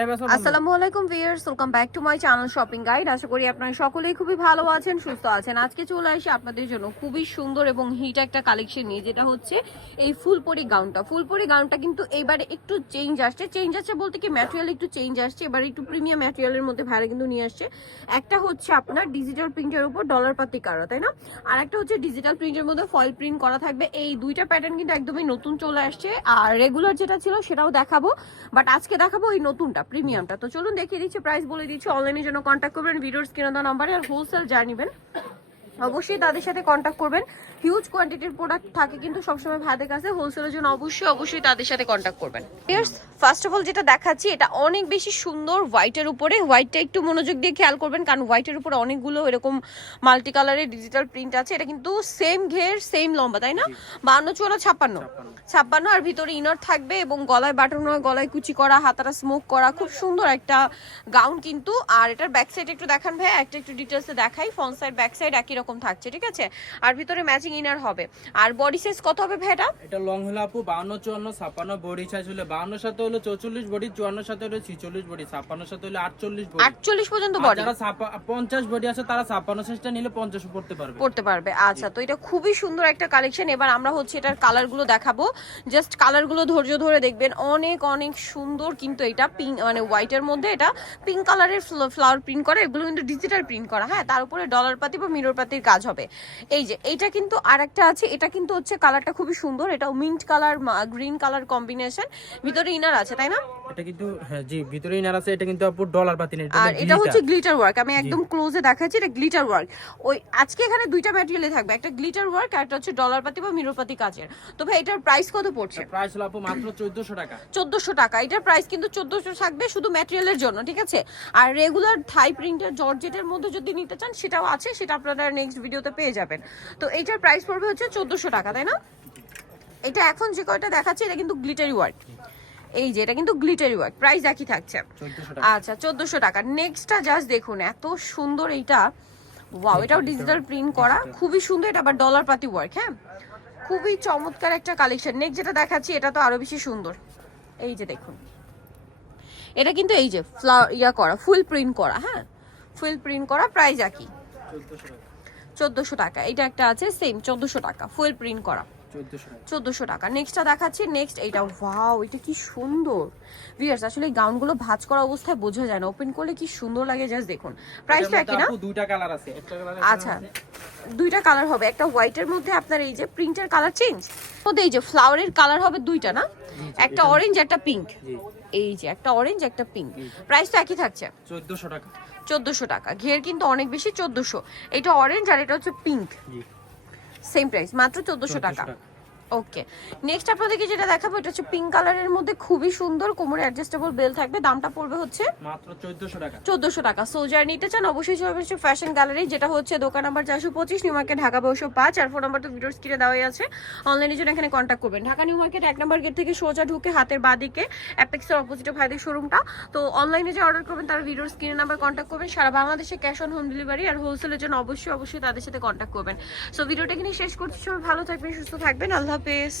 আসসালামু আলাইকুম viewers, welcome back to my channel shopping guide. আশা করি আপনারা সকলেই খুবই ভালো আছেন, সুস্থ আছেন। আজকে চলে আসি আপনাদের জন্য খুবই সুন্দর এবং হিট একটা কালেকশন নিয়ে, যেটা হচ্ছে এই ফুলপরি গাউনটা। ফুলপরি গাউনটা কিন্তু এবারে একটু চেঞ্জ আসছে বলতে কি ম্যাটেরিয়াল একটু চেঞ্জ আসছে, এবারে একটু প্রিমিয়াম ম্যাটেরিয়ালের মধ্যে ভাড়া কিন্তু নিয়ে আসছে। একটা হচ্ছে আপনার ডিজিটাল প্রিন্টের উপর ডলার পাতি কারা, তাই না? আর একটা হচ্ছে ডিজিটাল প্রিন্টের মধ্যে ফয়েল প্রিন্ট করা থাকবে। এই দুইটা প্যাটার্ন কিন্তু একদমই নতুন চলে আসছে, আর রেগুলার যেটা ছিল সেটাও দেখাবো, বাট আজকে দেখাবো এই নতুনটা, প্রিমিয়ামটা। তো চলুন দেখিয়ে দিচ্ছি, প্রাইস বলে দিচ্ছি। অনলাইনের জন্য কন্ট্যাক্ট করবেন ভিডিওর স্ক্রিনে দেওয়া নাম্বারে, আর হোলসেল যা নেবেন অবশ্যই তাদের সাথে কন্ট্যাক্ট করবেন। হিউজ কোয়ান্টিটির প্রোডাক্ট থাকে কিন্তু সবসময় ভাইদের কাছে, হোলসেলের জন্য অবশ্যই তাদের সাথে কন্ট্যাক্ট করবেন। ফার্স্ট অফ অল যেটা দেখাচ্ছি, এটা অনেক বেশি সুন্দর হোয়াইটের উপরে। হোয়াইটটা একটু মনোযোগ দিয়ে খেয়াল করবেন, কারণ হোয়াইটের উপরে অনেকগুলো এরকম মাল্টি কালারের ডিজিটাল প্রিন্ট আছে। এটা কিন্তু সেম ঘের সেম লম্বা, তাই না? 52, 56, আর ভিতরে ইনার থাকবে এবং গলায় বাটন, গলায় কুচি করা, হাতারা স্মোক করা, খুব সুন্দর একটা গাউন কিন্তু। আর এটার ব্যাক সাইড একটু দেখান ভাই, একটা একটু ডিটেলসে দেখাই। ফ্রন্ট সাইড ব্যাক সাইড একই রকম থাকছে, ঠিক আছে? আর ভিতরে ম্যাচিং ইনার হবে। আর বডি সাইজ কত হবে ভাই এটা? এটা লং হলো আপু 52, 54, 56, বডি সাইজ হলো 52 সাথে হলো 44 বডি, 54 সাথে হলো 46 বডি, 56 সাথে হলো 48 বডি। 48 পর্যন্ত বডি। যারা 50 বডি আছে তারা 56 সাইজটা নিলে 50 পড়তে পারবে। আচ্ছা, তো এটা খুবই সুন্দর একটা কালেকশন। এবার আমরা হচ্ছে এটার কালারগুলো দেখাবো, জাস্ট কালারগুলো ধৈর্য ধরে দেখবেন। অনেক অনেক সুন্দর কিন্তু এটা পিঙ্ক, মানে হোয়াইটের মধ্যে এটা পিঙ্ক কালারের ফ্লাওয়ার প্রিন্ট করা, এগুলো কিন্তু ডিজিটাল প্রিন্ট করা। হ্যাঁ, তার উপরে ডলার পাতি বা মিরর পাতির কাজ হবে। এই যে এইটা কিন্তু আরেকটা আছে, এটা কিন্তু হচ্ছে কালারটা খুবই সুন্দর। এটা mint colour green colour combination, ভিতরে ইনার আছে, তাই না? এটা কিন্তু হ্যাঁ জি, ভিতরে ইনার আছে। এটা কিন্তু আপু ডলার পাতি না, আর এটা হচ্ছে গ্লিটার ওয়ার্ক। আমি একদম ক্লোজে দেখাচ্ছি, এটা গ্লিটার ওয়ার্ক। ওই আজকে এখানে দুইটা ম্যাটেরিয়ালে থাকবে, একটা গ্লিটার ওয়ার্ক আর একটা হচ্ছে ডলার পাতি বা মিরর পাতি কাজের। তো ভাই এটার প্রাইস কত পড়ছে? প্রাইস হলো আপু মাত্র 1400 টাকা। 1400 টাকা। এটার প্রাইস কিন্তু 1400 থাকবে শুধু ম্যাটেরিয়ালের জন্য, ঠিক আছে? আর রেগুলার থাই প্রিন্টের জর্জেটের মধ্যে যদি নিতে চান সেটাও আছে, সেটা আপনারা নেক্সট ভিডিওতে পেয়ে যাবেন। তো এইটার প্রাইস পড়বে হচ্ছে 1400 টাকা, তাই না? এটা এখন যে কয়টা দেখাচ্ছি এটা কিন্তু গ্লিটারি ওয়ার্ক। এই যে এটা কিন্তু গ্লিটারি ওয়ার্ক, প্রাইস একই থাকছে। আচ্ছা, 1400 টাকা। নেক্সটটা জাস্ট দেখুন, এত সুন্দর এইটা। ওয়াও, এটাও ডিজিটাল প্রিন্ট করা, খুবই সুন্দর। এটা আবার ডলার পাতি ওয়ার্ক। হ্যাঁ, খুবই চমৎকার একটা কালেকশন। নেক্সট যেটা দেখাচ্ছি এটা তো আরো বেশি সুন্দর। এই যে দেখুন, এটা কিন্তু এই যে করা, ফুল প্রিন্ট করা। হ্যাঁ, ফুল প্রিন্ট করা, প্রাইস একই 1400 টাকা। এটা একটা আছে সেম 1400 টাকা, ফুল প্রিন্ট করা 1400 টাকা। নেক্সটটা দেখাচ্ছি। নেক্সট এইটা, ওয়াও, এটা কি সুন্দর ভিউয়ার্স। আসলে এই গাউনগুলো ভাঁজ করা অবস্থায় বোঝা যায় না, ওপেন করলে কি সুন্দর লাগে, জাস্ট দেখুন। প্রাইসটা একই না? দুইটা কালার আছে, একটা কালার আচ্ছা, দুইটা কালার হবে। একটা হোয়াইটের মধ্যে আপনার এই যে প্রিন্টের কালার চেঞ্জ, মধ্যে এই যে ফ্লাওয়ারের কালার হবে দুইটা না, একটা অরেঞ্জ একটা পিঙ্ক। এই যে একটা অরেঞ্জ একটা পিঙ্ক। প্রাইসটা একই থাকছে 1400 টাকা। 1400 টাকা। ঘের কিন্তু অনেক বেশি, 1400। এটা অরেঞ্জ আর এটা হচ্ছে পিঙ্ক, সেম প্রাইস, মাত্র 1400 টাকা। ওকে, নেক্সট আপনাদেরকে যেটা দেখাবো এটা হচ্ছে পিঙ্ক কালারের মধ্যে, খুবই সুন্দর। কোমরে অ্যাডজাস্টেবল বেল থাকবে। দামটা পড়বে হচ্ছে মাত্র 1400 টাকা। 1400 টাকা। সো যারা নিতে চান অবশ্যই চলে আসবে ফ্যাশন গ্যালারি, যেটা হচ্ছে দোকান নাম্বার 425, নিউ মার্কেট, ঢাকা 1205। আর ফোন নাম্বার তো ভিডিওর স্ক্রিনে দেওয়াই আছে। অনলাইনের জন্য এখানে কন্ট্যাক্ট করবেন। ঢাকা নিউ মার্কেট 1 নম্বর গেট থেকে সোজা ঢুকে হাতের বাঁদিকে অ্যাপেক্সের অপোজিটে ভাইদের শোরুমটা। তো অনলাইনে যে অর্ডার করবেন তারা ভিডিওর স্ক্রিনে নাম্বার কন্ট্যাক্ট করবেন। সারা বাংলাদেশে ক্যাশ অন হোম ডেলিভারি, আর হোলসেলের জন্য অবশ্যই তাদের সাথে কন্ট্যাক্ট করবেন। সো ভিডিওটা এখানে শেষ করছি। সবাই ভালো থাকবেন, সুস্থ থাকবেন, আল্লাহ হাফেজ।